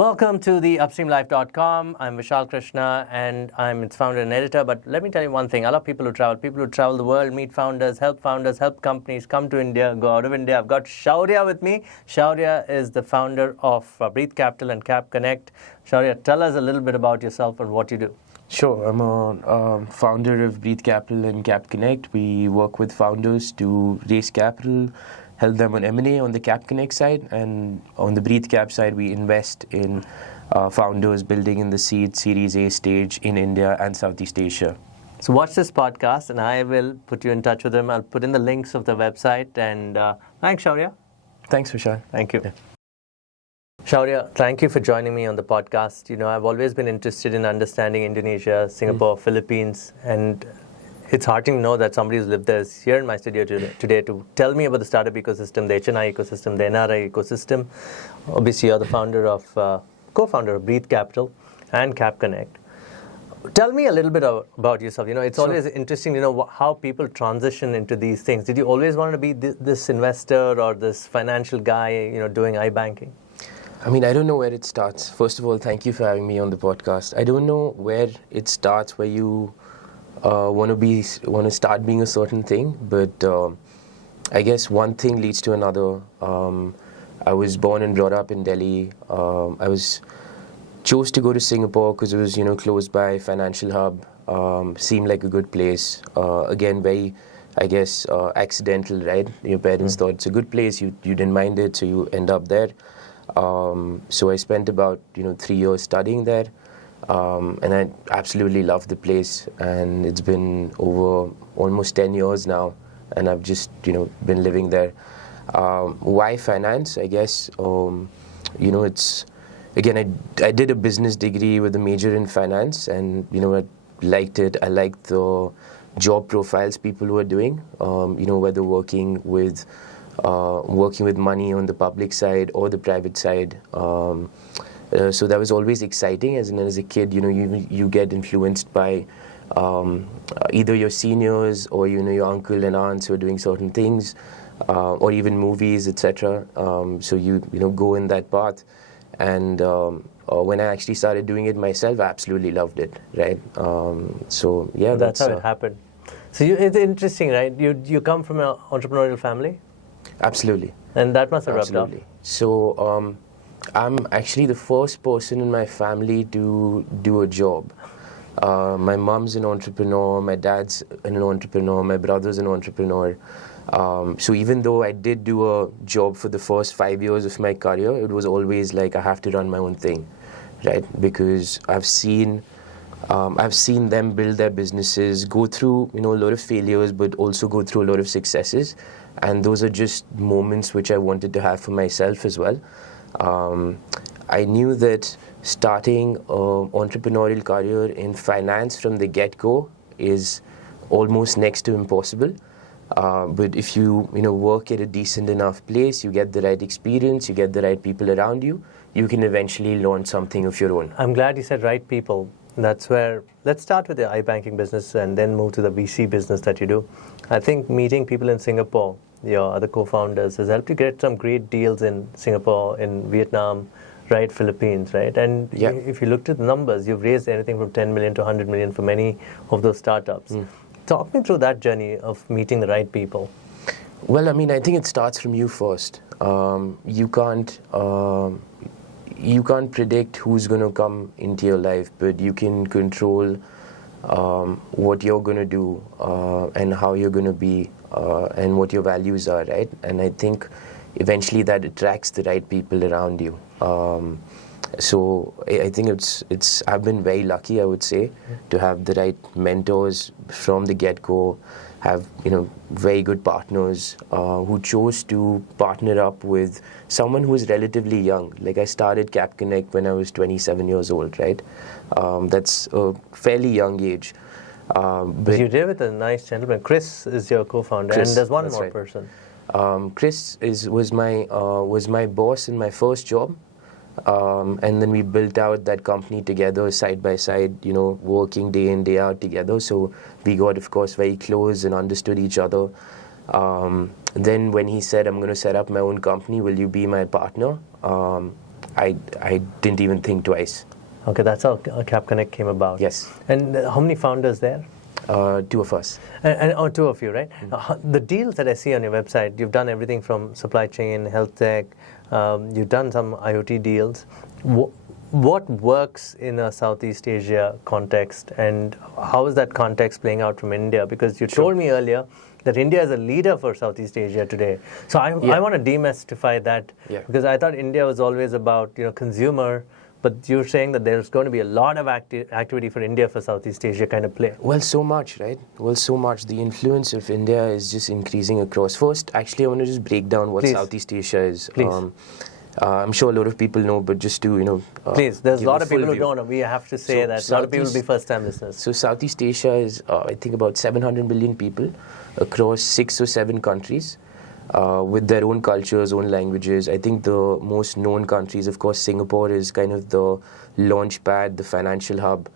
Welcome to the upstreamlife.com. I'm Vishal Krishna and I'm its founder and editor. But let me tell you one thing. I love people who travel the world, meet founders, help companies, come to India, go out of India. I've got Shauraya with me. Shauraya is the founder of Breathe Capital and Cap Connect. Shauraya, tell us a little bit about yourself and what you do. Sure. I'm a founder of Breathe Capital and Cap Connect. We work with founders to raise capital, help them on M&A on the Cap Connect side, and on the Breathe Cap side, we invest in founders building in the seed Series A stage in India and Southeast Asia. So watch this podcast and I will put you in touch with them. I'll put in the links of the website. And thanks, Shauraya. Thanks, Vishal. Thank you. Yeah. Shauraya, thank you for joining me on the podcast. You know, I've always been interested in understanding Indonesia, Singapore, Philippines, and it's heartening to know that somebody who's lived there is here in my studio today to tell me about the startup ecosystem, the HNI ecosystem, the NRI ecosystem. Obviously, you're the co-founder of Breathe Capital and Cap Connect. Tell me a little bit about yourself. You know, it's always interesting to know how people transition into these things. Did you always want to be this investor or this financial guy, you know, doing iBanking? I mean, I don't know where it starts. First of all, thank you for having me on the podcast. I don't know where it starts, where you want to start being a certain thing, but I guess one thing leads to another. I was born and brought up in Delhi. I chose to go to Singapore because it was, you know, close by, financial hub, seemed like a good place. Again, very, I guess, accidental, right? Your parents thought it's a good place. You didn't mind it, so you end up there. So I spent about 3 years studying there, and I absolutely loved the place. And it's been over almost 10 years now, and I've just been living there. Why finance? I guess it's again I did a business degree with a major in finance, and I liked it. I liked the job profiles people were doing. Whether working with money on the public side or the private side. So that was always exciting. As a kid, you get influenced by either your seniors or your uncle and aunts who are doing certain things, or even movies, etc. So you go in that path. And when I actually started doing it myself, I absolutely loved it. Right. So yeah, that's how it happened. So it's interesting, right? You come from an entrepreneurial family. Absolutely. And that must have rubbed off. So I'm actually the first person in my family to do a job. My mom's an entrepreneur, my dad's an entrepreneur, my brother's an entrepreneur. So even though I did do a job for the first 5 years of my career, it was always like I have to run my own thing, right? Because I've seen them build their businesses, go through a lot of failures, but also go through a lot of successes. And those are just moments which I wanted to have for myself as well. I knew that starting an entrepreneurial career in finance from the get-go is almost next to impossible. But if you work at a decent enough place, you get the right experience, you get the right people around you, you can eventually launch something of your own. I'm glad you said right people. That's where, let's start with the iBanking business and then move to the VC business that you do. I think meeting people in Singapore, your other co-founders, has helped you get some great deals in Singapore, in Vietnam, right, Philippines, right? And if you looked at the numbers, you've raised anything from 10 million to 100 million for many of those startups. Talk me through that journey of meeting the right people. Well, I mean, I think it starts from you first. You can't predict who's going to come into your life, but you can control what you're going to do and how you're going to be and what your values are, right? And I think eventually that attracts the right people around you. So I think I've been very lucky, I would say, to have the right mentors from the get-go, have very good partners who chose to partner up with someone who is relatively young. Like I started Cap Connect when I was 27 years old, right? That's a fairly young age. But you did with a nice gentleman. Chris is your co-founder, and there's one more person. Chris was my boss in my first job. And then we built out that company together, side by side, working day in, day out together. So we got, of course, very close and understood each other. Then when he said, I'm going to set up my own company, will you be my partner? I didn't even think twice. Okay, that's how Cap Connect came about. Yes. And how many founders there? Two of us. And two of you, right? The deals that I see on your website, you've done everything from supply chain, health tech, you've done some IoT deals. What works in a Southeast Asia context, and how is that context playing out from India? Because you told me earlier that India is a leader for Southeast Asia today. So I want to demystify that, because I thought India was always about consumer. But you're saying that there's going to be a lot of activity for India for Southeast Asia kind of play. Well, so much, right? Well, so much. The influence of India is just increasing across. First, actually, I want to just break down what Southeast Asia is. Please. I'm sure a lot of people know, but just to, please, there's a lot of people who don't know. We have to say that. A lot of people will be first-time listeners. So Southeast Asia is, I think, about 700 million people across 6 or 7 countries. With their own cultures, own languages. I think the most known countries, of course, Singapore is kind of the launch pad, the financial hub,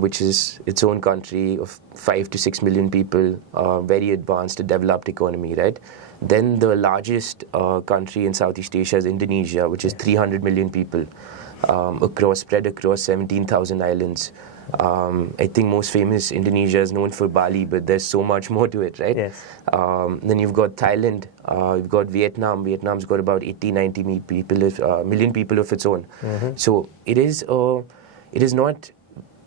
which is its own country of 5 to 6 million people, very advanced, developed economy, right? Then the largest country in Southeast Asia is Indonesia, which is 300 million people, spread across 17,000 islands. I think most famous Indonesia is known for Bali, but there's so much more to it, right? Yes. Then you've got Thailand, you've got Vietnam. Vietnam's got about 80, 90 million people of its own. Mm-hmm. So it is not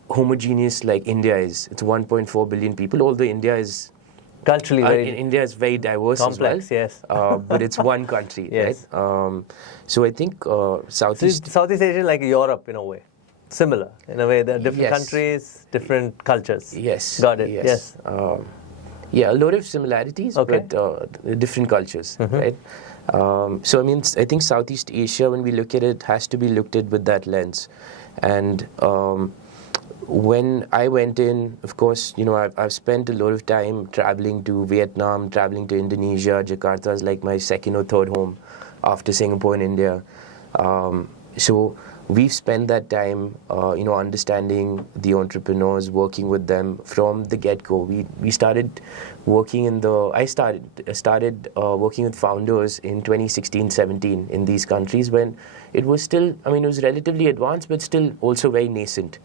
homogeneous like India is. It's 1.4 billion people, although India is culturally India is very diverse, complex, as well. Yes. But it's one country, yes. Right? So I think Southeast Asia is like Europe in a way. Similar in a way. There are different countries, different cultures. Yes. Got it. Yes. A lot of similarities, but different cultures, right? So I mean, I think Southeast Asia, when we look at it, has to be looked at with that lens. And when I went in, of course, I've spent a lot of time traveling to Vietnam, traveling to Indonesia. Jakarta is like my second or third home after Singapore and India. So we've spent that time, understanding the entrepreneurs, working with them from the get-go. We started working I started working with founders in 2016-17 in these countries when it was still, it was relatively advanced, but still also very nascent,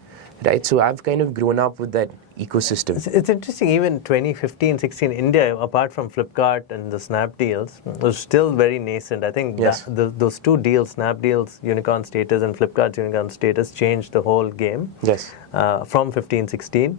right? So I've kind of grown up with that ecosystem. It's interesting, even 2015-16, India, apart from Flipkart and the Snap deals, was still very nascent. I think those two deals, Snapdeal's unicorn status and Flipkart's unicorn status, changed the whole game. Yes. From 15-16.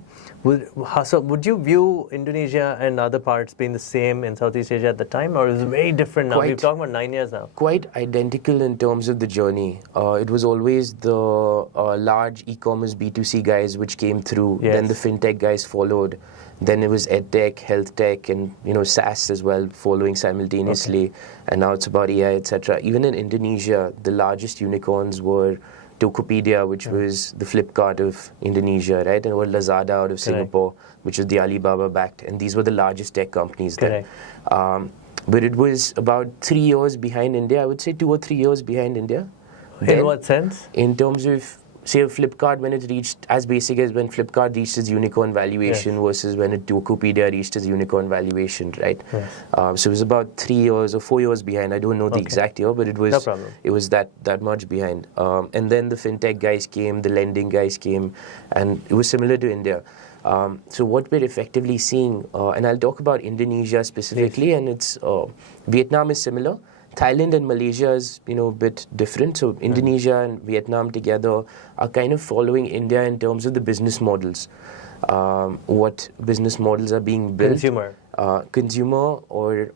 So would you view Indonesia and other parts being the same in Southeast Asia at the time, or is it very different now? We've talked about 9 years now. Quite identical in terms of the journey. It was always the large e-commerce B2C guys which came through. Yes. Then the fintech guys followed. Then it was edtech, health tech, and SaaS as well following simultaneously. And now it's about AI, etc. Even in Indonesia, the largest unicorns were Tokopedia, which was the Flipkart of Indonesia, right? And or Lazada out of Singapore, which was the Alibaba backed. And these were the largest tech companies there. But it was about 3 years behind India. I would say 2 or 3 years behind India. In what sense? In terms of, say, Flipkart, when it reached as basic as when Flipkart reached its unicorn valuation versus when Tokopedia reached its unicorn valuation, right? Yes. So it was about 3 years or 4 years behind. I don't know the exact year, but it was that much behind. And then the fintech guys came, the lending guys came, and it was similar to India. So what we're effectively seeing, and I'll talk about Indonesia specifically, and it's Vietnam is similar. Thailand and Malaysia is, a bit different. So Indonesia and Vietnam together are kind of following India in terms of the business models. What business models are being built. Consumer or,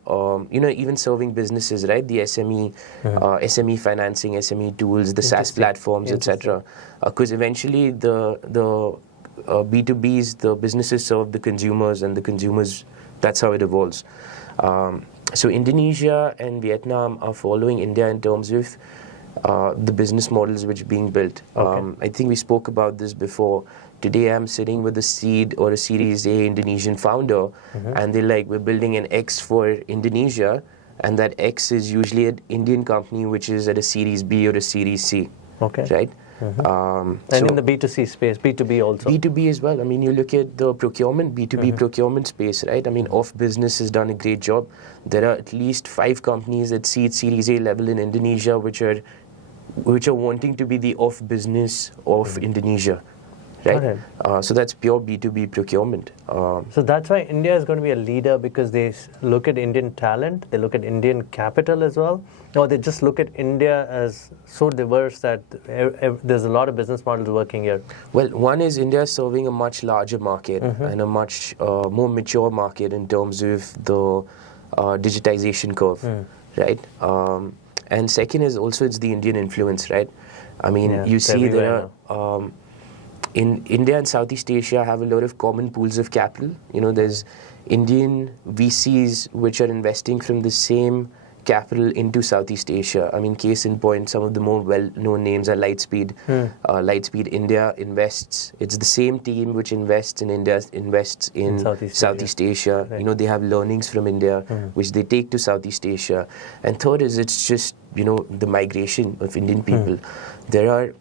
even serving businesses, right? The SME, SME financing, SME tools, the SaaS platforms, etc. Because eventually the B2Bs, the businesses serve the consumers, and the consumers, that's how it evolves. So Indonesia and Vietnam are following India in terms of the business models which are being built. I think we spoke about this before. Today I'm sitting with a seed or a Series A Indonesian founder, and they're like, we're building an X for Indonesia, and that X is usually an Indian company which is at a Series B or a Series C, right? And in the B2C space, B2B also. B2B as well. You look at the procurement, B2B procurement space, right? Off Business has done a great job. There are at least 5 companies at Series A level in Indonesia which are which are wanting to be the off business of Indonesia, right? So that's pure B2B procurement. So that's why India is going to be a leader, because they look at Indian talent, they look at Indian capital as well, or they just look at India as so diverse that there's a lot of business models working here. Well, one is India is serving a much larger market and a much more mature market in terms of the digitization curve, right? And second is also it's the Indian influence, right? I mean, you see there are, in India and Southeast Asia have a lot of common pools of capital. There's Indian VCs which are investing from the same capital into Southeast Asia. I mean, case in point, some of the more well-known names are Lightspeed. Lightspeed India invests. It's the same team which invests in India, invests in Southeast Asia. Right. They have learnings from India, which they take to Southeast Asia. And third is it's just, the migration of Indian people. There are,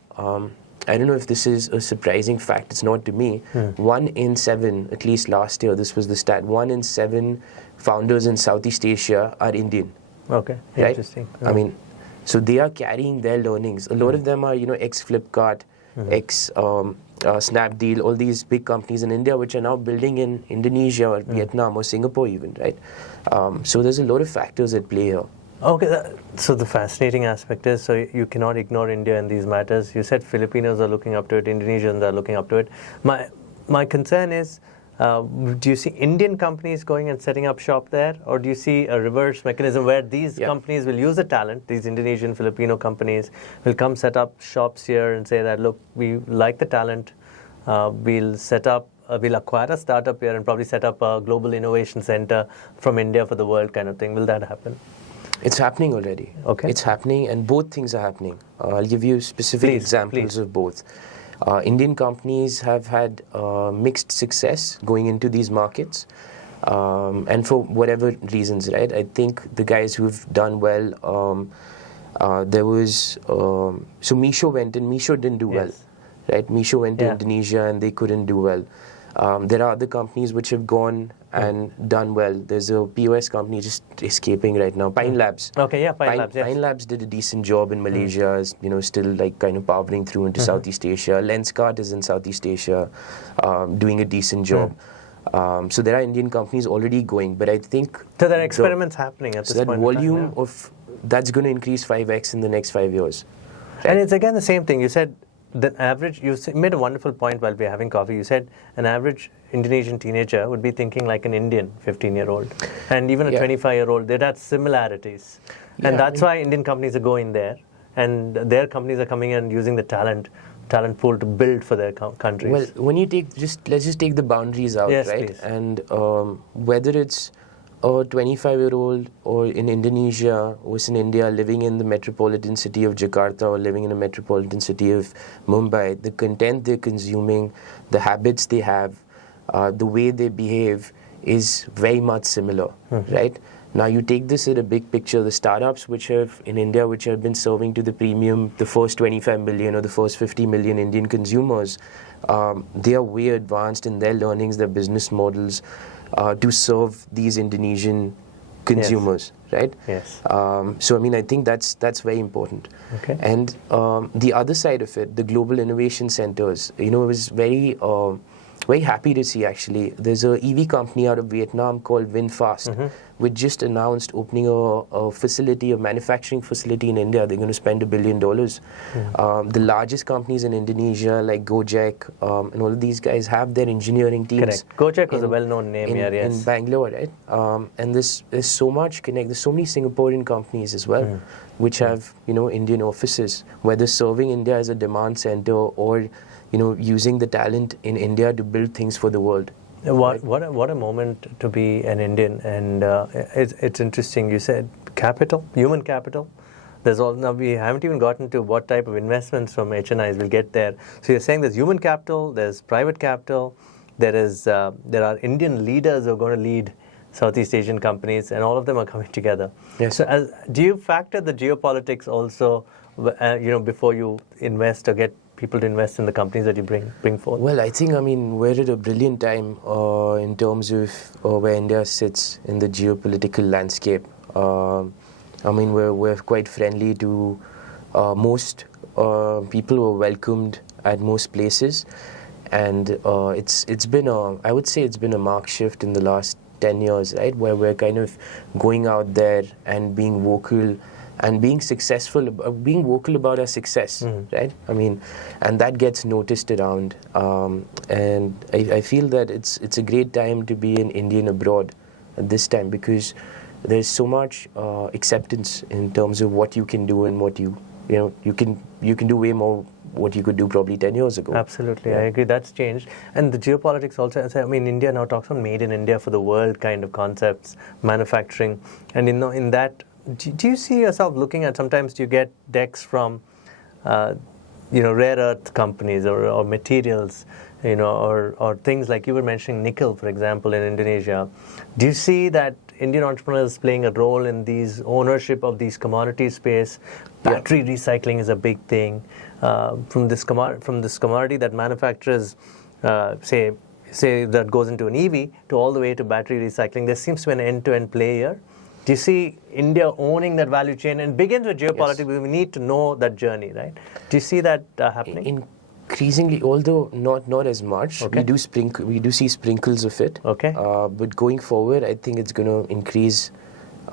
I don't know if this is a surprising fact, it's not to me. 1 in 7, at least last year, this was the stat, 1 in 7 founders in Southeast Asia are Indian. Okay, right? Interesting. I mean, so they are carrying their learnings. A lot of them are, ex-Flipkart, ex-Snapdeal, all these big companies in India which are now building in Indonesia or Vietnam or Singapore even, right? So there's a lot of factors at play here. Okay, so the fascinating aspect is, so you cannot ignore India in these matters. You said Filipinos are looking up to it, Indonesians are looking up to it. My concern is, do you see Indian companies going and setting up shop there, or do you see a reverse mechanism where these companies will use the talent, these Indonesian, Filipino companies will come set up shops here and say that, look, we like the talent, we'll acquire a startup here and probably set up a global innovation center from India for the world kind of thing. Will that happen? It's happening already. Okay. It's happening, and both things are happening. I'll give you specific examples of both. Indian companies have had mixed success going into these markets, and for whatever reasons, right? I think the guys who've done well, there was, so Meesho went in, Meesho didn't do well, right? Meesho went to Indonesia and they couldn't do well. There are other companies which have gone and done well. There's a POS company just escaping right now, Pine Labs. Okay, yeah, Pine Labs. Yes. Pine Labs did a decent job in Malaysia, is, still like kind of powering through into Southeast Asia. Lenskart is in Southeast Asia, doing a decent job. So there are Indian companies already going, but I think so there are experiments happening at this point. So that volume of that's going to increase 5x in the next 5 years. Right? And it's again the same thing. You said the average. You made a wonderful point while we were having coffee. You said an average Indonesian teenager would be thinking like an Indian 15-year-old, and even a 25-year-old. They'd have similarities, and that's why Indian companies are going there, and their companies are coming in and using the talent pool to build for their countries. Well, when you let's just take the boundaries out, right? Please. And whether it's a 25-year-old or in Indonesia or in India living in the metropolitan city of Jakarta or living in a metropolitan city of Mumbai, the content they're consuming, the habits they have, the way they behave is very much similar, right? Now you take this at a big picture, the startups which have in India, which have been serving to the premium, the first 25 million or the first 50 million Indian consumers, they are way advanced in their learnings, their business models to serve these Indonesian consumers, right? Yes. So I mean, I think that's very important. Okay. And the other side of it, the global innovation centers, it was very happy to see actually. There's a EV company out of Vietnam called VinFast, which just announced opening a facility, a manufacturing facility in India. They're going to spend $1 billion. The largest companies in Indonesia, like Gojek, and all of these guys have their engineering teams. Correct. Gojek was a well-known name here, yes. In Bangalore, right? And there's so much connect. There's so many Singaporean companies as well, which have Indian offices, whether serving India as a demand center or using the talent in India to build things for the world. What a moment to be an Indian, and it's interesting. You said capital, human capital. Now we haven't even gotten to what type of investments from HNIs will get there. So you're saying there's human capital, there's private capital, there are Indian leaders who are going to lead Southeast Asian companies, and all of them are coming together. Yes. So do you factor the geopolitics also, before you invest or get people to invest in the companies that you bring forth? Well, I think, we're at a brilliant time in terms of where India sits in the geopolitical landscape. We're quite friendly to most people were welcomed at most places, and it's been I would say it's been a marked shift in the last 10 years, right, where we're kind of going out there and being vocal and being successful, being vocal about our success, right? I mean, and that gets noticed around, and I feel that it's a great time to be an Indian abroad at this time, because there's so much acceptance in terms of what you can do and what you can do way more what you could do probably 10 years ago. Absolutely, I agree. That's changed. And the geopolitics also, I mean, India now talks on made in India for the world kind of concepts, manufacturing. And in that, do you see yourself looking at, sometimes you get decks from, rare earth companies or materials, or things like you were mentioning nickel, for example, in Indonesia. Do you see that Indian entrepreneurs playing a role in these ownership of these commodity space? Battery recycling is a big thing. From this commodity that manufacturers say that goes into an EV to all the way to battery recycling, there seems to be an end-to-end play here. Do you see India owning that value chain? And it begins with geopolitics, because we need to know that journey, right? Do you see that happening? Increasingly, although not as much. Okay. We do see sprinkles of it. Okay. But going forward, I think it's going to increase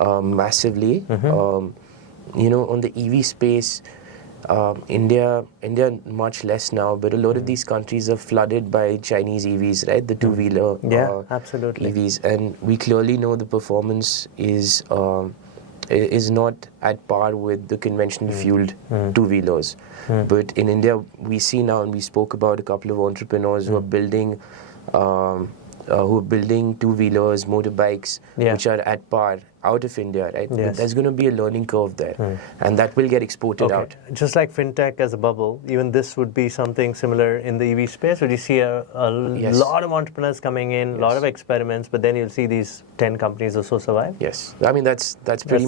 massively. On the EV space, India much less now, but a lot of these countries are flooded by Chinese EVs, right? The two-wheeler absolutely. EVs, and we clearly know the performance is not at par with the conventional fueled two-wheelers. But in India, we see now, and we spoke about a couple of entrepreneurs who are building two-wheelers, motorbikes, which are at par out of India, right? Yes. But there's going to be a learning curve there, and that will get exported out. Just like fintech as a bubble, even this would be something similar in the EV space. Would you see a lot of entrepreneurs coming in, a lot of experiments, but then you'll see these 10 companies or so survive? Yes, I mean that's pretty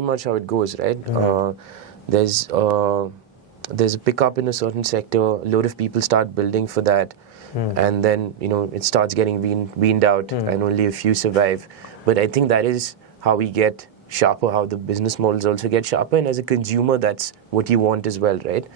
much how it goes, right? There's a pickup in a certain sector. A lot of people start building for that, and then it starts getting weaned out, and only a few survive. But I think that is how we get sharper, how the business models also get sharper, and as a consumer, that's what you want as well, right?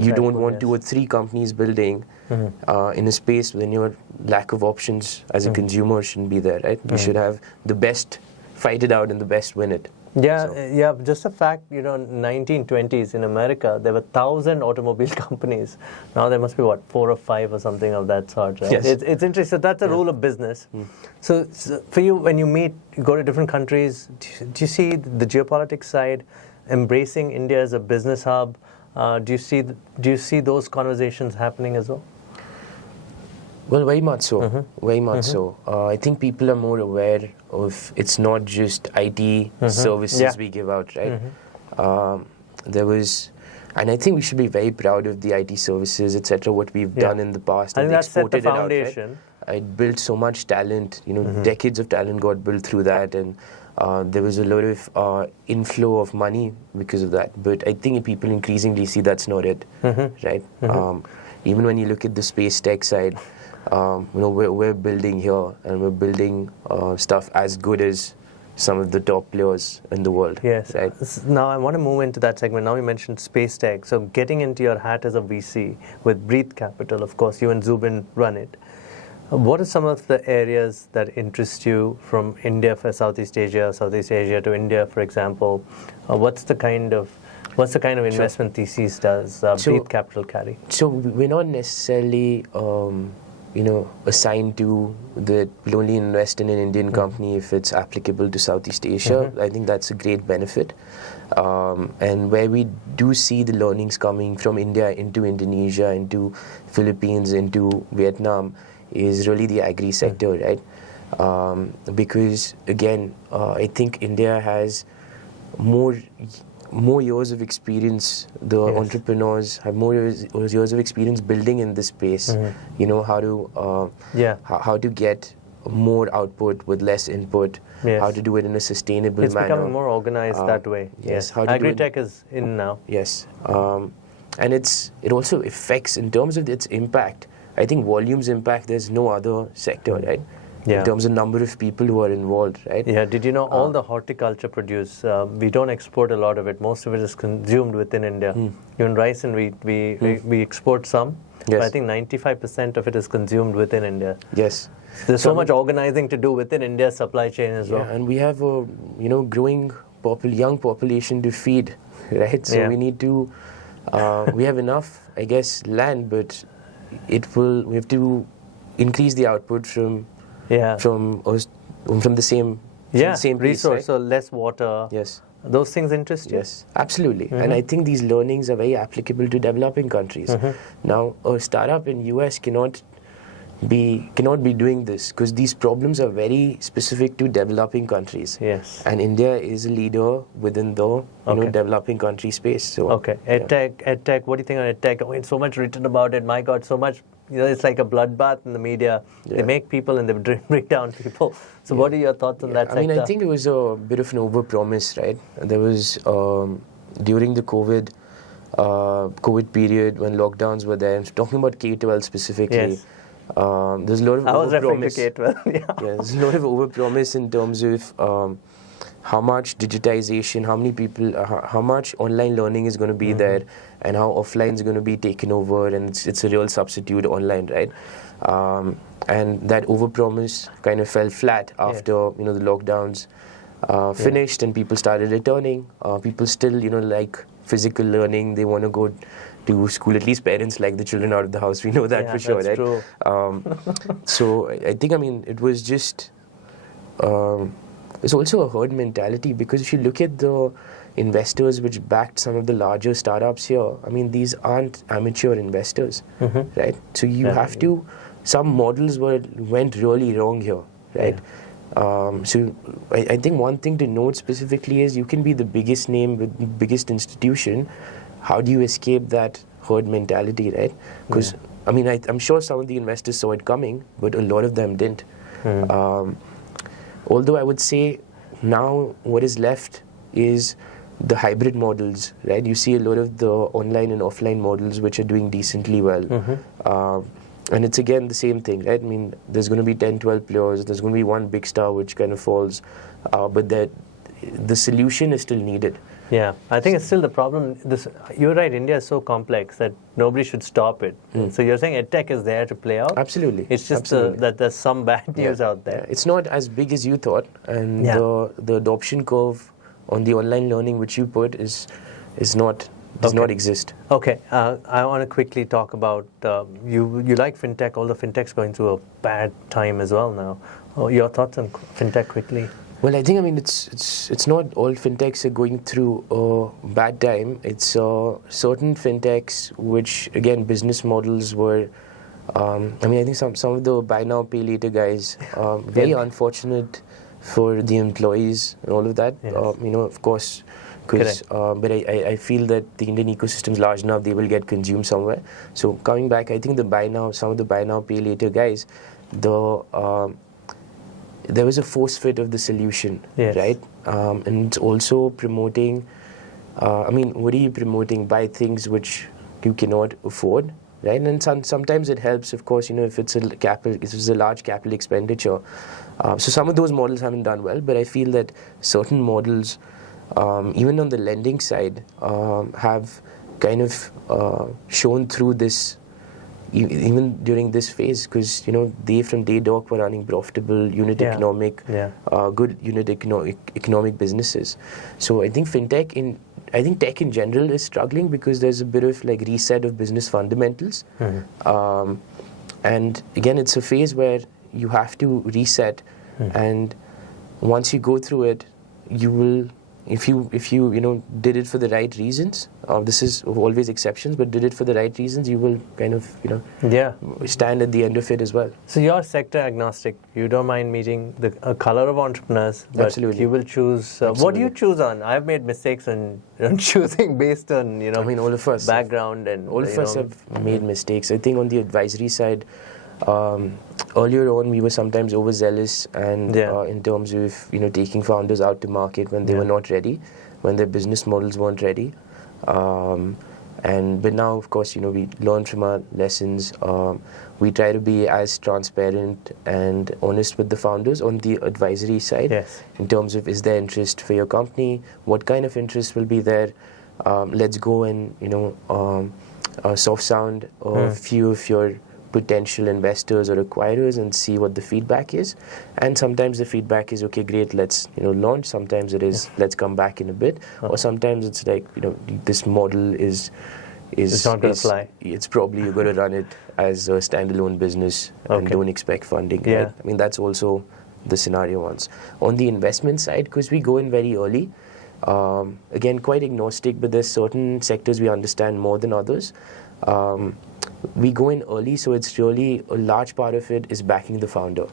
You don't want 2 or 3 companies building in a space when your lack of options as a consumer shouldn't be there, right? You should have the best fight it out and the best win it. Just the fact, 1920s in America, there were 1,000 automobile companies. Now there must be, 4 or 5 or something of that sort, right? Yes. It's interesting. So that's a rule of business. So for you, when you go to different countries, do you see the geopolitics side embracing India as a business hub? Do you see those conversations happening as well? Well, very much so. Very much so. I think people are more aware of it's not just IT services we give out, right? And I think we should be very proud of the IT services, etc. What we've done in the past, and that's set the exported it out. foundation. Right? It built so much talent. Decades of talent got built through that, and there was a lot of inflow of money because of that. But I think people increasingly see that's not it, right? Even when you look at the space tech side. We're building here, and we're building stuff as good as some of the top players in the world. Yes. Right? Now I want to move into that segment. Now you mentioned space tech. So getting into your hat as a VC with Breathe Capital, of course, you and Zubin run it. What are some of the areas that interest you from India for Southeast Asia to India, for example? What's the kind of investment thesis does Breathe Capital carry? So we're not necessarily assigned to that we'll only invest in an Indian company if it's applicable to Southeast Asia. I think that's a great benefit. And where we do see the learnings coming from India into Indonesia, into Philippines, into Vietnam is really the agri sector, right? Because again, I think India has more years of experience. The entrepreneurs have more years of experience building in this space. How to get more output with less input. How to do it in a sustainable manner. It's becoming more organized that way. Yes. Agri-tech is in now. Yes. And it also affects in terms of its impact. I think volumes impact. There's no other sector, right? Yeah. in terms of number of people who are involved, right? Yeah, did you know all the horticulture produce, we don't export a lot of it. Most of it is consumed within India. Even rice and wheat, we export some, but I Yes. think 95% of it is consumed within India. Yes. There's so much organizing to do within India's supply chain as Yeah, well. and we have a growing young population to feed, right? So Yeah. we need to we have enough, I guess, land, but we have to increase the output from Yeah. from the same Yeah, same place, resource, right? so less water. Yes. Those things interest you? Yes, absolutely. And I think these learnings are very applicable to developing countries. Now, a startup in US cannot be doing this because these problems are very specific to developing countries. Yes. And India is a leader within the developing country space. So Okay, edtech. What do you think on edtech? I mean, so much written about it. My God, so much. It's like a bloodbath in the media. They make people and they bring down people. So, what are your thoughts on that sector? I mean, I think it was a bit of an overpromise, right? There was during the COVID period when lockdowns were there. I'm talking about K-12 specifically. Yes. There's a lot of I was referring to overpromise. K-12. Yeah. There's a lot of overpromise in terms of how much digitization, how many people, how much online learning is going to be there, and how offline is going to be taken over, and it's a real substitute online, right? And that overpromise kind of fell flat after the lockdowns finished and people started returning. People still like physical learning. They want to go to school. At least parents like the children out of the house. We know that for sure, that's right? True. So I think it was just. It's also a herd mentality because if you look at the investors which backed some of the larger startups here, I mean, these aren't amateur investors, right? So you have to. Some models went really wrong here, right? So I think one thing to note specifically is you can be the biggest name with the biggest institution. How do you escape that herd mentality, right? Because I mean, I'm sure some of the investors saw it coming, but a lot of them didn't. Although I would say now what is left is the hybrid models, right? You see a lot of the online and offline models which are doing decently well. And it's again the same thing, right? I mean, there's going to be 10, 12 players. There's going to be one big star which kind of falls. But the solution is still needed. Yeah, I think it's still the problem. You're right, India is so complex that nobody should stop it. So you're saying edtech is there to play out? Absolutely. It's just that there's some bad news out there. Yeah. It's not as big as you thought. And the adoption curve on the online learning which you put does not exist. Okay, I want to quickly talk about, you like fintech, all the fintech's going through a bad time as well now. Your thoughts on fintech quickly? Well, I think it's not all fintechs are going through a bad time. It's certain fintechs which again business models were. I mean, I think some of the buy now pay later guys very unfortunate for the employees and all of that. Yes. Of course, because but I feel that the Indian ecosystem is large enough; they will get consumed somewhere. So coming back, I think some of the buy now pay later guys, there was a force fit of the solution, right? And it's also promoting, I mean, what are you promoting? Buy things which you cannot afford, right? And sometimes it helps, of course, if it's a large capital expenditure. So some of those models haven't done well, but I feel that certain models, even on the lending side, have kind of shown through this, even during this phase, because they from day dot were running profitable good unit economic businesses. So I think tech in general is struggling because there's a bit of like reset of business fundamentals, and again it's a phase where you have to reset, and once you go through it, you will. If you did it for the right reasons, this is always exceptions, but did it for the right reasons, you will kind of stand at the end of it as well. So you're sector agnostic. You don't mind meeting a color of entrepreneurs, but Absolutely. You will choose. What do you choose on? I've made mistakes on choosing based on I mean, all of us background and all of us have made mistakes. I think on the advisory side. Earlier on, we were sometimes overzealous, and in terms of taking founders out to market when they were not ready, when their business models weren't ready. But now, of course, we learn from our lessons. We try to be as transparent and honest with the founders on the advisory side, Yes. in terms of, is there interest for your company? What kind of interest will be there? Let's go and soft sound a few of your potential investors or acquirers and see what the feedback is. And sometimes the feedback is, okay, great, let's launch. Sometimes it is, let's come back in a bit. Or sometimes it's like, this model is It's not going to fly. It's probably you're going to run it as a standalone business and don't expect funding. Yeah. Right? I mean, that's also the scenario once. On the investment side, because we go in very early, again, quite agnostic, but there's certain sectors we understand more than others. We go in early, so it's really a large part of it is backing the founder,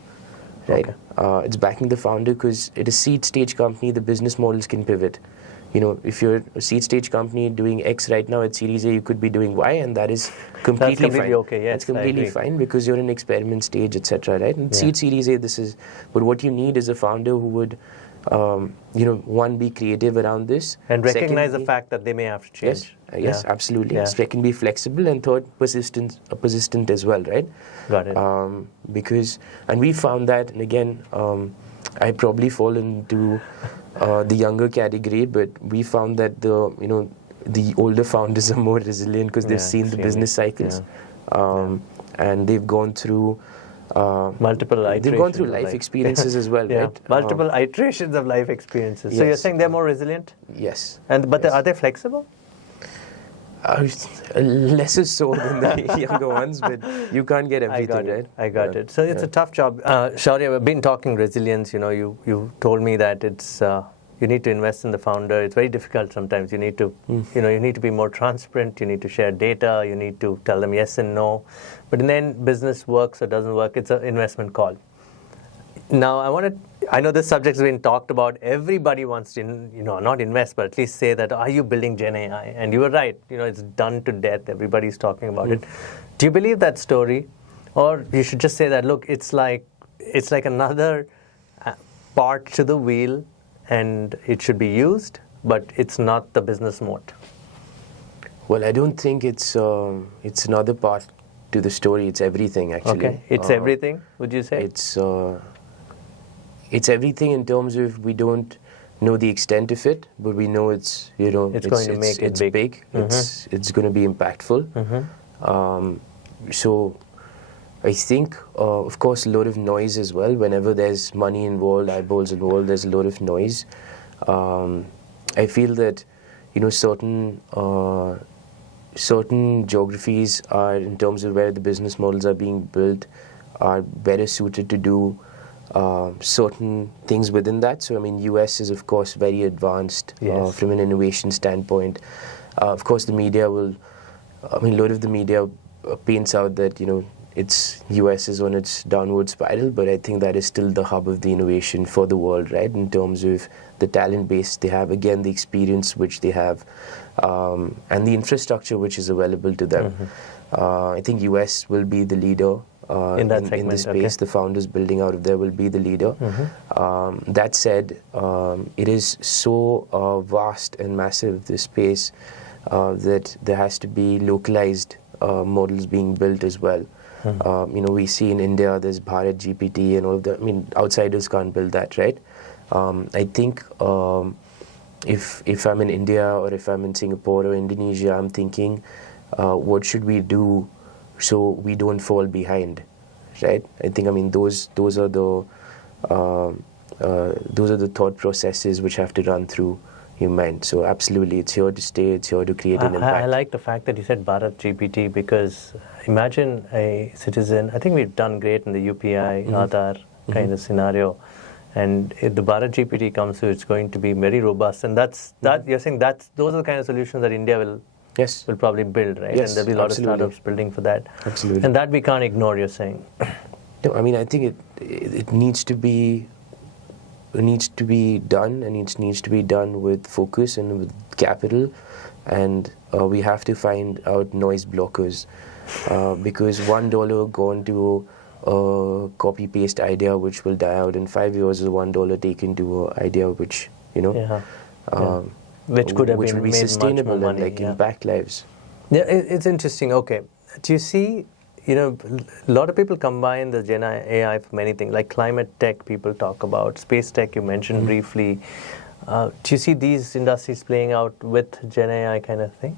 right? Okay. It's backing the founder because at a seed stage company, the business models can pivot. If you're a seed stage company doing X right now at Series A, you could be doing Y, and that is completely fine. Okay. Yes, that's completely fine because you're in experiment stage, etc. Right? And Series A, but what you need is a founder who would, one, be creative around this, and recognize the fact that they may have to change. Yes, absolutely. Yeah. Second, be flexible, and third, persistent as well, right? Got it. And we found that, and again, I probably fall into the younger category, but we found that the older founders are more resilient because they've seen the business cycles, and they've gone through multiple iterations. They've gone through life experiences as well, right? Multiple iterations of life experiences. So you're saying they're more resilient? Yes. But are they flexible? Lesser so than the younger ones, but you can't get everything, right? I got it. So it's a tough job. Shaurya, we've been talking resilience. You told me that it's you need to invest in the founder. It's very difficult sometimes. You need to you need to be more transparent. You need to share data. You need to tell them yes and no. But in the end, business works or doesn't work. It's an investment call. Now, I know this subject has been talked about. Everybody wants to, not invest, but at least say that, are you building Gen AI? And you were right. It's done to death. Everybody's talking about it. Do you believe that story? Or you should just say that, look, it's like another part to the wheel, and it should be used, but it's not the business mode. Well, I don't think it's another part to the story. It's everything, actually. Okay, it's everything, would you say? It's everything in terms of we don't know the extent of it, but we know it's going to make it big. It's going to be impactful. So I think, of course, a lot of noise as well. Whenever there's money involved, eyeballs involved, there's a lot of noise. I feel that certain geographies are, in terms of where the business models are being built, are better suited to do certain things within that. So, I mean, US is, of course, very advanced from an innovation standpoint. Of course, the media a lot of the media paints out that, it's US is on its downward spiral, but I think that is still the hub of the innovation for the world, right? In terms of the talent base they have, again, the experience which they have, and the infrastructure which is available to them. I think US will be the leader in the space. Okay. The founders building out of there will be the leader. That said, it is so vast and massive, this space, that there has to be localized models being built as well. We see in India there's Bharat GPT and all of that. I mean, outsiders can't build that, right? I think if I'm in India or if I'm in Singapore or Indonesia, I'm thinking, what should we do so we don't fall behind, right? I think, those are the thought processes which have to run through your mind. So absolutely, it's here to stay. It's here to create an impact. I like the fact that you said Bharat GPT, because imagine a citizen. I think we've done great in the UPI, Aadhaar kind of scenario. And if the Bharat GPT comes through, it's going to be very robust. And you're saying those are the kind of solutions that India will probably build, right? Yes, and there'll be a lot of startups building for that. Absolutely. And that we can't ignore, you're saying. No, I think it needs to be done, and it needs to be done with focus and with capital, and we have to find out noise blockers, because $1 gone to a copy-paste idea which will die out in 5 years is $1 taken to an idea which, which could have been will be made sustainable much more money, and impact lives. Yeah, it's interesting. Okay. Do you see, a lot of people combine the Gen AI for many things, like climate tech people talk about, space tech you mentioned briefly. Do you see these industries playing out with Gen AI kind of thing?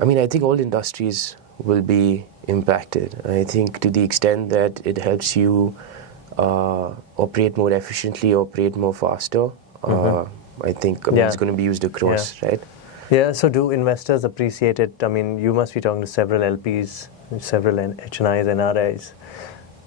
I mean, I think all industries will be impacted. I think to the extent that it helps you operate more efficiently, operate more faster, I think it's going to be used across, right? Yeah, so do investors appreciate it? I mean, you must be talking to several LPs, several HNIs, NRIs.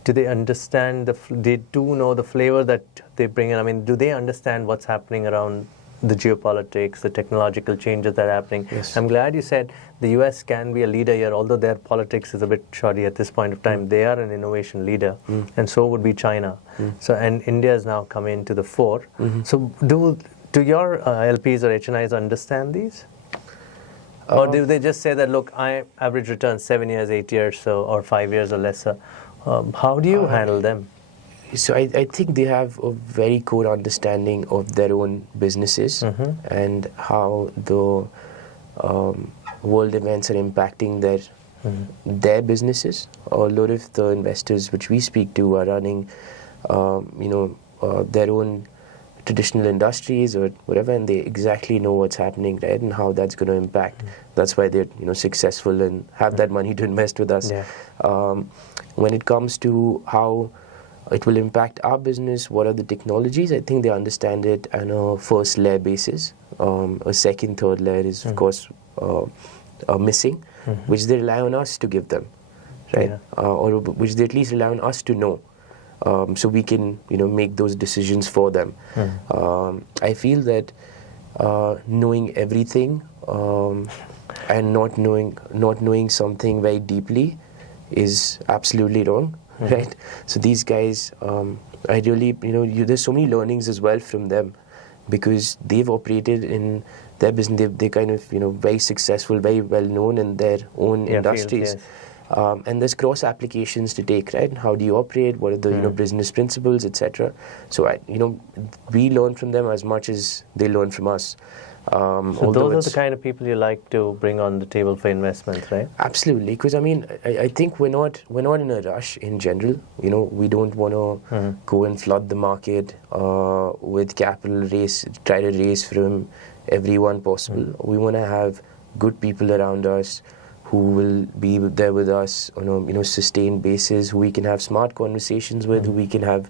Do they understand, they do know the flavor that they bring in? I mean, do they understand what's happening around the geopolitics, the technological changes that are happening? Yes. I'm glad you said the US can be a leader here, although their politics is a bit shoddy at this point of time. They are an innovation leader, and so would be China. So, and India has now come into the fore. So do your LPs or HNIs understand these? Or do they just say that, look, I average return 7 years, 8 years, so, or 5 years or lesser? How do you handle them? So I think they have a very core understanding of their own businesses and how the world events are impacting their businesses. A lot of the investors which we speak to are running, their own traditional industries or whatever, and they exactly know what's happening, right, and how that's going to impact. That's why they're successful and have that money to invest with us. When it comes to how it will impact our business, what are the technologies, I think they understand it on a first layer basis. A second, third layer is of course missing, which they rely on us to give them, right? Or which they at least rely on us to know. So we can, make those decisions for them. I feel that knowing everything and not knowing something very deeply is absolutely wrong, right? So these guys, I really, there's so many learnings as well from them, because they've operated in their business. They're kind of, very successful, very well known in their own industries. Fields, yes. And there's cross applications to take, right? How do you operate? What are the business principles, etc. So we learn from them as much as they learn from us. So those are the kind of people you like to bring on the table for investments, right? Absolutely, because I think we're not in a rush in general. We don't want to go and flood the market with capital, try to raise from everyone possible. We want to have good people around us who will be there with us on a sustained basis, who we can have smart conversations with, who we can have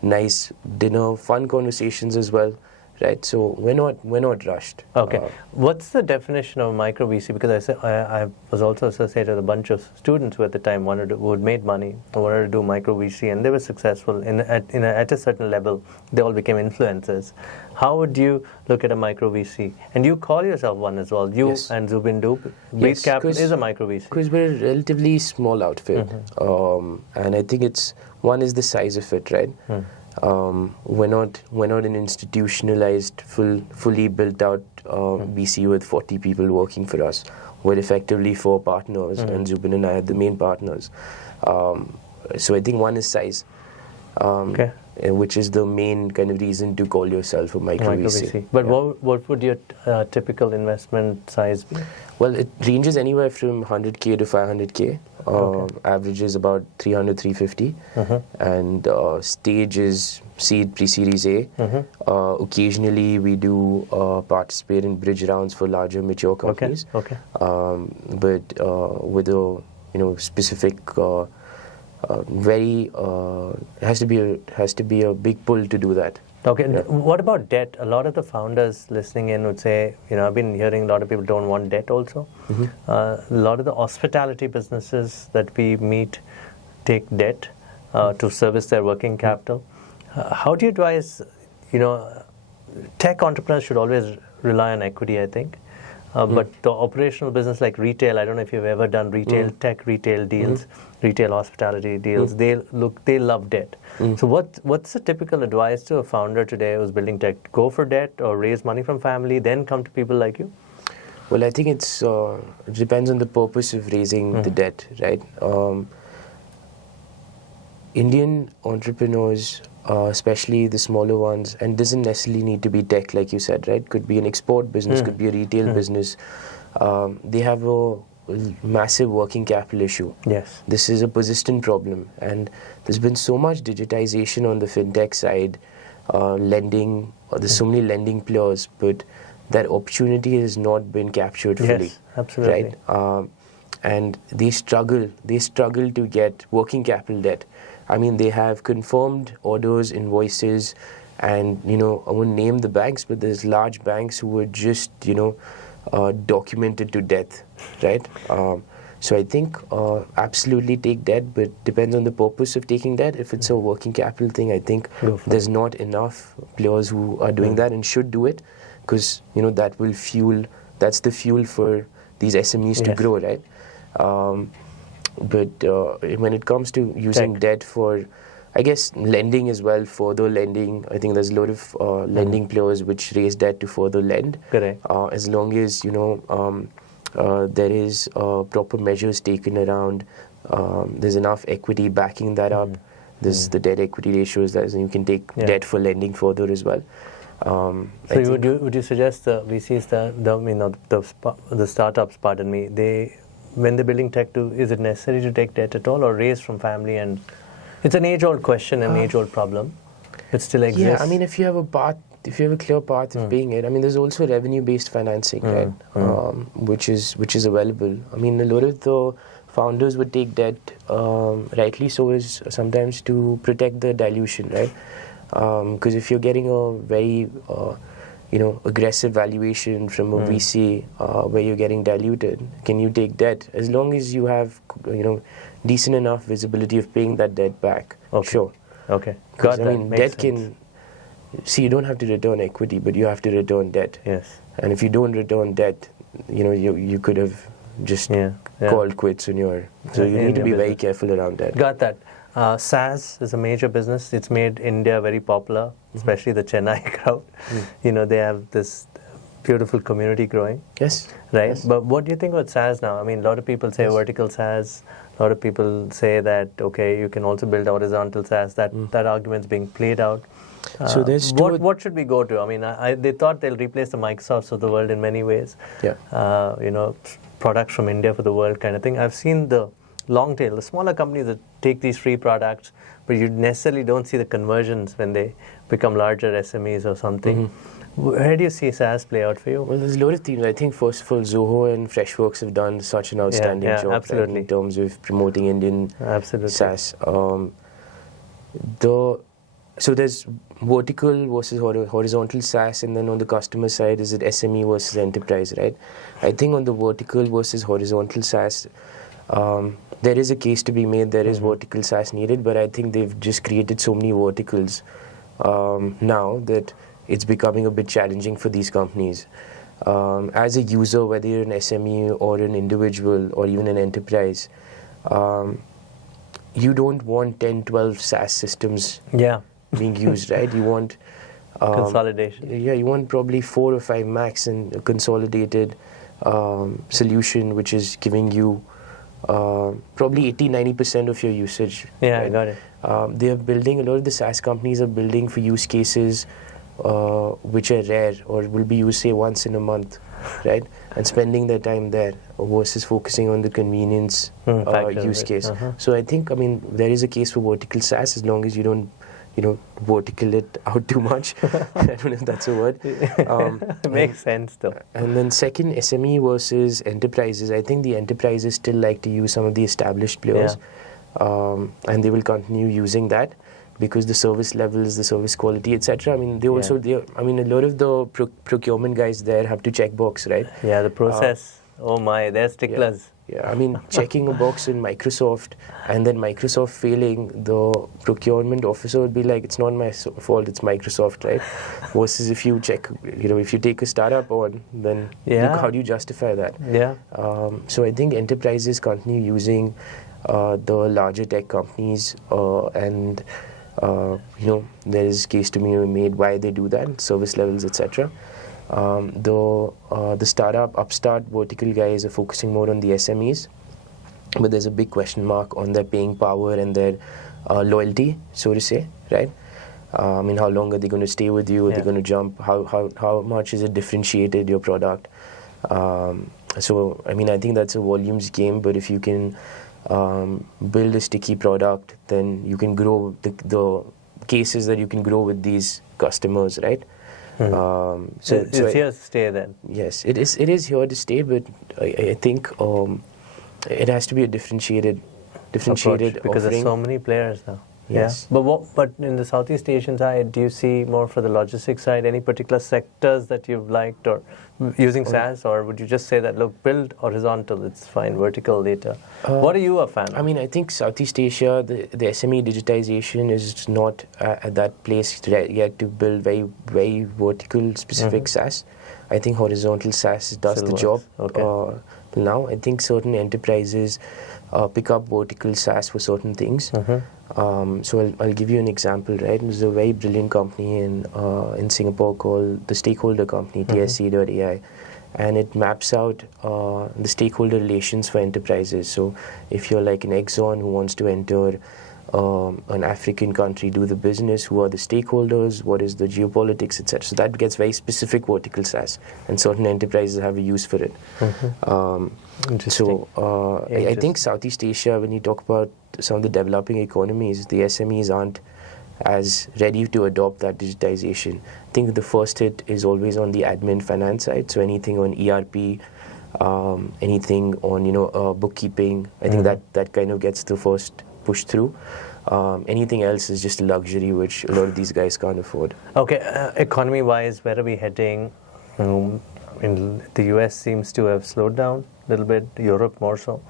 nice dinner, fun conversations as well, right? So we're not rushed. Okay. What's the definition of micro VC? Because I was also associated with a bunch of students who at the time who had made money, who wanted to do micro VC, and they were successful at a certain level. They all became influencers. How would you look at a micro VC? And you call yourself one as well. You Yes. and Zubin do. Breathe Capital is a micro VC. Because we're a relatively small outfit, and I think one is the size of it, right? We're not an institutionalized, fully built out VC with 40 people working for us. We're effectively 4 partners, and Zubin and I are the main partners. So I think one is size, which is the main kind of reason to call yourself a micro VC. But what would your typical investment size be? Well, it ranges anywhere from 100K to 500K. Average is about 300, 350. And stage is seed, pre-series A. Occasionally, we do participate in bridge rounds for larger, mature companies. But with a specific, has to be a big pull to do that. Okay. Yeah. What about debt? A lot of the founders listening in would say, I've been hearing a lot of people don't want debt also. A lot of the hospitality businesses that we meet take debt to service their working capital. How do you advise, tech entrepreneurs should always rely on equity, I think. But the operational business like retail, I don't know if you've ever done retail tech, retail deals, retail hospitality deals. They love debt. So what's the typical advice to a founder today who's building tech? Go for debt or raise money from family, then come to people like you? Well, I think it depends on the purpose of raising the debt, right? Indian entrepreneurs, especially the smaller ones, and doesn't necessarily need to be tech like you said, right? Could be an export business, could be a retail business. they have a massive working capital issue. Yes. This is a persistent problem, and there's been so much digitization on the fintech side, lending. There's so many lending players, but that opportunity has not been captured fully. Yes, absolutely. Right? And they struggle to get working capital debt. I mean, they have confirmed orders, invoices, and I won't name the banks, but there's large banks who were just documented to death, right? So I think absolutely take debt, but depends on the purpose of taking debt. If it's a working capital thing, I think there's not enough players who are doing that and should do it, because that will fuel. That's the fuel for these SMEs to grow, right? But when it comes to using debt for, I guess, lending as well, further lending, I think there's a lot of lending players which raise debt to further lend. Correct. As long as there is proper measures taken around, there's enough equity backing that up. There's the debt equity ratios that you can take debt for lending further as well. So would you suggest the VCs, the startups, pardon me, when they're building tech, is it necessary to take debt at all, or raise from family? And it's an age-old question, an age-old problem. It still exists. Yeah, I mean, if you have a clear path of paying it, I mean, there's also revenue-based financing, right? Which is available. I mean, a lot of the founders would take debt, rightly so, is sometimes to protect the dilution, right? Because if you're getting a very aggressive valuation from a VC where you're getting diluted, can you take debt? As long as you have decent enough visibility of paying that debt back. Sure. Okay. Because I mean, debt can. See, you don't have to return equity, but you have to return debt. Yes. And if you don't return debt, you could have just called quits on your. So you need to be very careful around that. Got that. SaaS is a major business. It's made India very popular, especially the Chennai crowd. They have this beautiful community growing. Yes. Right? Yes. But what do you think about SaaS now? I mean, a lot of people say vertical SaaS. A lot of people say that, okay, you can also build horizontal SaaS. That argument's being played out. So there's what should we go to? I mean, they thought they'll replace the Microsofts of the world in many ways. Yeah. Products from India for the world kind of thing. I've seen the long tail, the smaller companies that take these free products, but you necessarily don't see the conversions when they become larger SMEs or something. Where do you see SaaS play out for you? Well, there's a lot of teams. I think first of all, Zoho and Freshworks have done such an outstanding job, right, in terms of promoting Indian SaaS. So there's vertical versus horizontal SaaS, and then on the customer side, is it SME versus enterprise, right? I think on the vertical versus horizontal SaaS, there is a case to be made. There is vertical SaaS needed, but I think they've just created so many verticals now that it's becoming a bit challenging for these companies. As a user, whether you're an SME or an individual or even an enterprise, you don't want 10, 12 SaaS systems being used, right? You want consolidation. Yeah, you want probably 4 or 5 max and a consolidated solution which is giving you probably 80-90% of your usage. Yeah, right? I got it. They are building, a lot of the SaaS companies are building for use cases which are rare or will be used, say, once in a month, right? And spending their time there versus focusing on the convenience use case. So I think, I mean, there is a case for vertical SaaS as long as you don't, vertical it out too much. I don't know if that's a word. It makes sense, though. And then second, SME versus enterprises. I think the enterprises still like to use some of the established players, and they will continue using that because the service levels, the service quality, etc. I mean, they also, a lot of the procurement guys there have to check box, right? Yeah, the process. Oh my, they're sticklers. Yeah, I mean, checking a box in Microsoft and then Microsoft failing, the procurement officer would be like, it's not my fault, it's Microsoft, right? Versus if you check, if you take a startup on, then how do you justify that? Yeah. So I think enterprises continue using the larger tech companies and, there is case to be made why they do that, service levels, etc. The startup, upstart, vertical guys are focusing more on the SMEs, but there's a big question mark on their paying power and their loyalty, so to say, right? I mean, how long are they going to stay with you? Are they going to jump? How much is it differentiated, your product? So I mean, I think that's a volumes game. But if you can build a sticky product, then you can grow the cases that you can grow with these customers, right? It's here to stay then. Yes, it is. It is here to stay, but I think it has to be a differentiated Approach, because offering. there's so many players now. Yes. Yeah. But in the Southeast Asian side, do you see more for the logistics side, any particular sectors that you've liked or using SaaS, or would you just say that, look, build horizontal, it's fine, vertical later? What are you a fan of? I mean, I think Southeast Asia, the SME digitization is not at that place yet to build very vertical specific SaaS. I think horizontal SaaS does Still the works. job. Okay. Now, I think certain enterprises pick up vertical SaaS for certain things. So I'll give you an example, right? There's a very brilliant company in Singapore called the Stakeholder Company, TSC.ai, and it maps out the stakeholder relations for enterprises. So if you're like an Exxon who wants to enter an African country, do the business, who are the stakeholders, what is the geopolitics, etc. So that gets very specific vertical SaaS, and certain enterprises have a use for it. Interesting. So I think Southeast Asia, when you talk about some of the developing economies, the SMEs aren't as ready to adopt that digitization. I think the first hit is always on the admin finance side. So anything on ERP, anything on bookkeeping. I think that kind of gets the first push through. Anything else is just a luxury which a lot of these guys can't afford. Okay, economy-wise, where are we heading? In the US seems to have slowed down a little bit. Europe more so.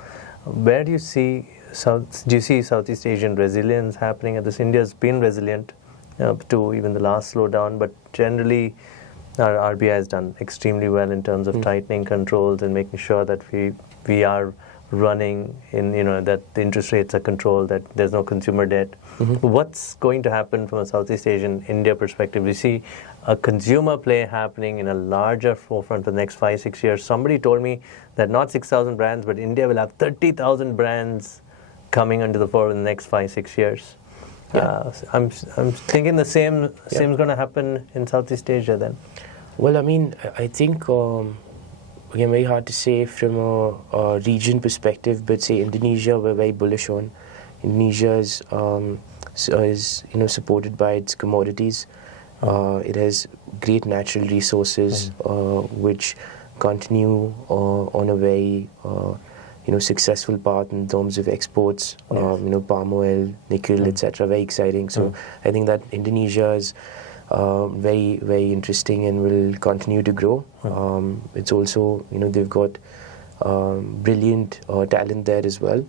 Where do you see Southeast Asian resilience happening at this? India's been resilient to even the last slowdown, but generally our RBI has done extremely well in terms of tightening controls and making sure that we are running in, that the interest rates are controlled, that there's no consumer debt. What's going to happen from a Southeast Asian India perspective? We see a consumer play happening in a larger forefront for the next 5-6 years. Somebody told me that not 6,000 brands, but India will have 30,000 brands coming into the fore in the next 5-6 years. Yeah. I'm thinking the same is going to happen in Southeast Asia then. Well, I mean, I think again, very hard to say from a region perspective, but say Indonesia, we're very bullish on. Indonesia is supported by its commodities. It has great natural resources, which continue on a very successful path in terms of exports. Palm oil, nickel, etc. Very exciting. So I think that Indonesia is very, very interesting and will continue to grow. It's also, they've got brilliant talent there as well,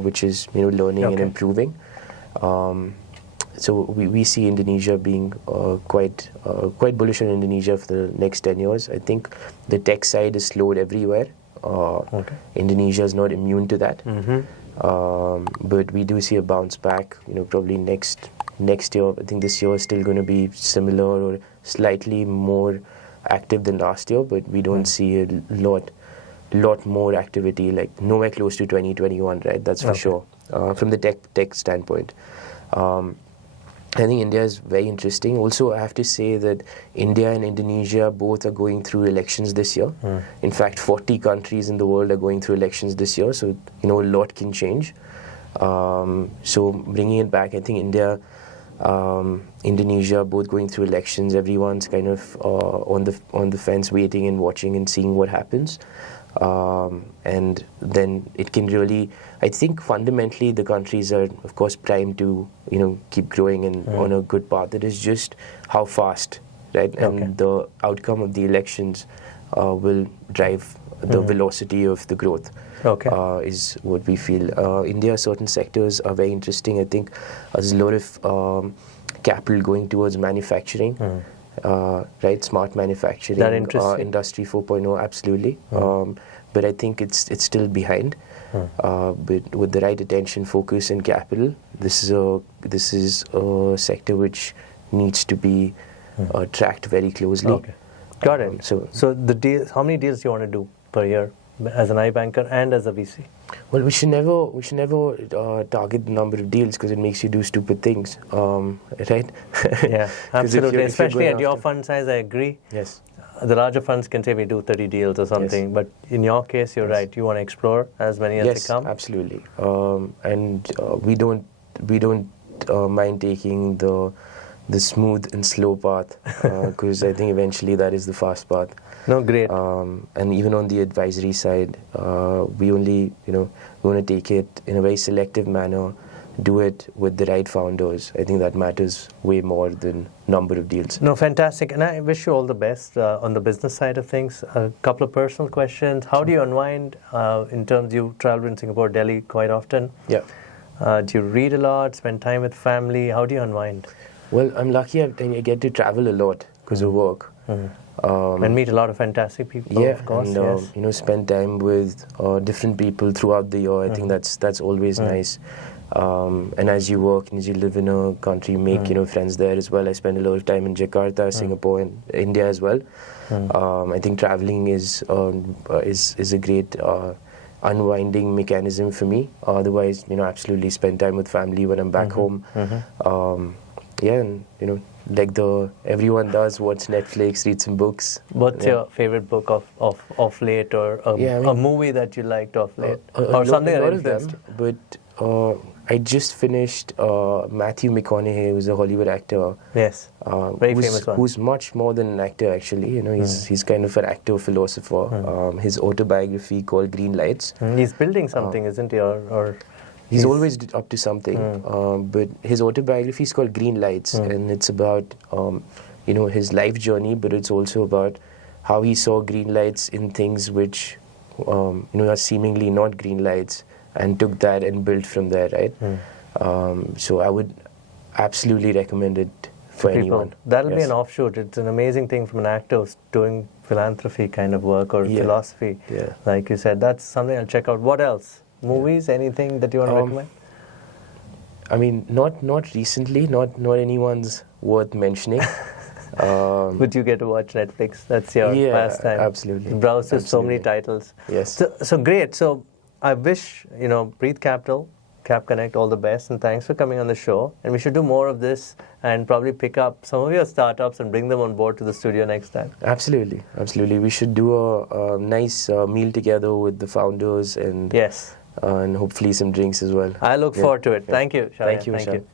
which is, learning and improving. So we see Indonesia being quite bullish on Indonesia for the next 10 years. I think the tech side is slowed everywhere. Indonesia is not immune to that. But we do see a bounce back, probably next year. I think this year is still going to be similar or slightly more active than last year, but we don't see a lot more activity, like nowhere close to 2021, right? That's for sure, from the tech standpoint. I think India is very interesting. Also, I have to say that India and Indonesia both are going through elections this year. In fact, 40 countries in the world are going through elections this year, so a lot can change. So bringing it back, I think India, Indonesia, both going through elections. Everyone's kind of on the fence, waiting and watching and seeing what happens. And then it can really, I think fundamentally the countries are of course primed to keep growing and on a good path. It is just how fast, right? And the outcome of the elections will drive the velocity of the growth. Is what we feel. India, certain sectors are very interesting. I think there's a lot of capital going towards manufacturing. Right, smart manufacturing, that interesting. Industry 4.0, absolutely. But I think it's still behind. But with the right attention, focus, and capital, this is a sector which needs to be tracked very closely. Got it. So the deals, how many deals do you want to do per year as an iBanker and as a VC? Well, we should never target the number of deals because it makes you do stupid things, right? Yeah, absolutely. Especially at your fund size, I agree. Yes. the larger funds can say we do 30 deals or something, but in your case, you're right. You want to explore as many as they come. Yes, absolutely. And we don't mind taking the smooth and slow path, because I think eventually that is the fast path. No, great. And even on the advisory side, we only want to take it in a very selective manner, do it with the right founders. I think that matters way more than number of deals. No, fantastic. And I wish you all the best on the business side of things. A couple of personal questions. How do you unwind in terms you travel in Singapore, Delhi quite often? Yeah. Do you read a lot, spend time with family? How do you unwind? Well, I'm lucky I get to travel a lot because of work. And meet a lot of fantastic people, Yeah, of course. and Yes. spend time with different people throughout the year. I think that's always nice. And as you work and as you live in a country, you make friends there as well. I spend a lot of time in Jakarta, Singapore, and India as well. I think traveling is a great unwinding mechanism for me. Otherwise, absolutely spend time with family when I'm back home. And like everyone does, watch Netflix, read some books. What's your favorite book of late, or a movie that you liked of late, or something that influenced you? But I just finished Matthew McConaughey, who's a Hollywood actor. Yes, very famous one. Who's much more than an actor, actually. He's kind of an actor philosopher. His autobiography called Green Lights. He's building something, isn't he? Or he's always up to something. But his autobiography is called Green Lights, and it's about his life journey, but it's also about how he saw green lights in things which are seemingly not green lights, and took that and built from there, right? So I would absolutely recommend it for anyone. That'll be an offshoot. It's an amazing thing from an actor who's doing philanthropy kind of work or philosophy. Yeah. Like you said, that's something I'll check out. What else? Movies? Anything that you want to recommend? I mean, not recently. Not anyone's worth mentioning. But you get to watch Netflix. That's your pastime. Absolutely. You browse through so many titles. Yes. So great. So I wish, Breathe Capital, Cap Connect, all the best, and thanks for coming on the show. And we should do more of this and probably pick up some of your startups and bring them on board to the studio next time. Absolutely. We should do a nice meal together with the founders and hopefully some drinks as well. I look forward to it. Thank you, Shauraya. Thank you, Thank Ishan. you.